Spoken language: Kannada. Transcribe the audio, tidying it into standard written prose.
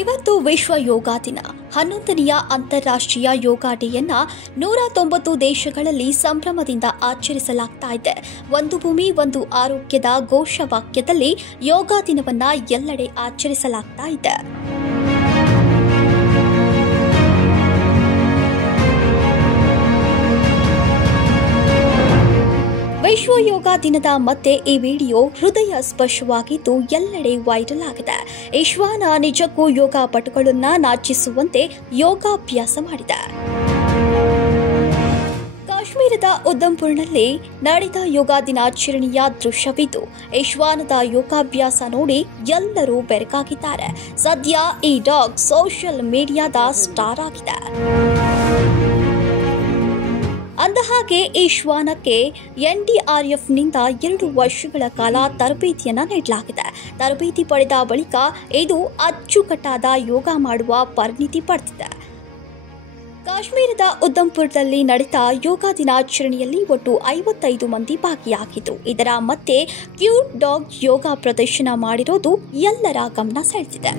ಇವತ್ತು ವಿಶ್ವ ಯೋಗ ದಿನ. 11ನೆಯ ಅಂತಾರಾಷ್ಟ್ರೀಯ ಯೋಗ ಡೇಯನ್ನ 190 ದೇಶಗಳಲ್ಲಿ ಸಂಭ್ರಮದಿಂದ ಆಚರಿಸಲಾಗ್ತಾ ಇದೆ. ಒಂದು ಭೂಮಿ ಒಂದು ಆರೋಗ್ಯದ ಘೋಷವಾಕ್ಯದಲ್ಲಿ ಯೋಗ ದಿನವನ್ನ ಎಲ್ಲೆಡೆ ಆಚರಿಸಲಾಗ್ತಾ ಇದೆ. ವಿಶ್ವ ಯೋಗ ದಿನದ ಮತ್ತೆ ಈ ವಿಡಿಯೋ ಹೃದಯ ಸ್ಪರ್ಶವಾಗಿದ್ದು ಎಲ್ಲೆಡೆ ವೈರಲ್ ಆಗಿದೆ. ಇಶ್ವಾನ ನಿಜಕ್ಕೂ ಯೋಗ ಪಟುಗಳನ್ನ ನಾಚಿಸುವಂತೆ ಯೋಗಾಭ್ಯಾಸ ಮಾಡಿದೆ. ಕಾಶ್ಮೀರದ ಉಧಂಪುರ್ನಲ್ಲಿ ನಡೆದ ಯೋಗ ದಿನಾಚರಣೆಯ ದೃಶ್ಯವಿದ್ದು ಇಶ್ವಾನದ ಯೋಗಾಭ್ಯಾಸ ನೋಡಿ ಎಲ್ಲರೂ ಬೆರಗಾಗಿದ್ದಾರೆ. ಸದ್ಯ ಈ ಡಾಗ್ ಸೋಷಿಯಲ್ ಮೀಡಿಯಾದ ಸ್ಟಾರ್ ಆಗಿದೆ. ಅಂದಹಾಗೆ ಈ ಶ್ವಾನಕ್ಕೆ NDRFನಿಂದ 2 ವರ್ಷಗಳ ಕಾಲ ತರಬೇತಿಯನ್ನು ನೀಡಲಾಗಿದೆ. ತರಬೇತಿ ಪಡೆದ ಬಳಿಕ ಇದು ಅಚ್ಚುಕಟ್ಟಾದ ಯೋಗ ಮಾಡುವ ಪರಿಣಿತಿ ಪಡೆದಿದೆ. ಕಾಶ್ಮೀರದ ಉಧಂಪುರದಲ್ಲಿ ನಡೆದ ಯೋಗ ದಿನಾಚರಣೆಯಲ್ಲಿ ಒಟ್ಟು 55 ಮಂದಿ ಭಾಗಿಯಾಗಿದ್ದರು. ಇದರ ಮತ್ತೆ ಕ್ಯೂಟ್ ಡಾಗ್ ಯೋಗ ಪ್ರದರ್ಶನ ಮಾಡಿರೋದು ಎಲ್ಲರ ಗಮನ ಸೆಳೆದಿದೆ.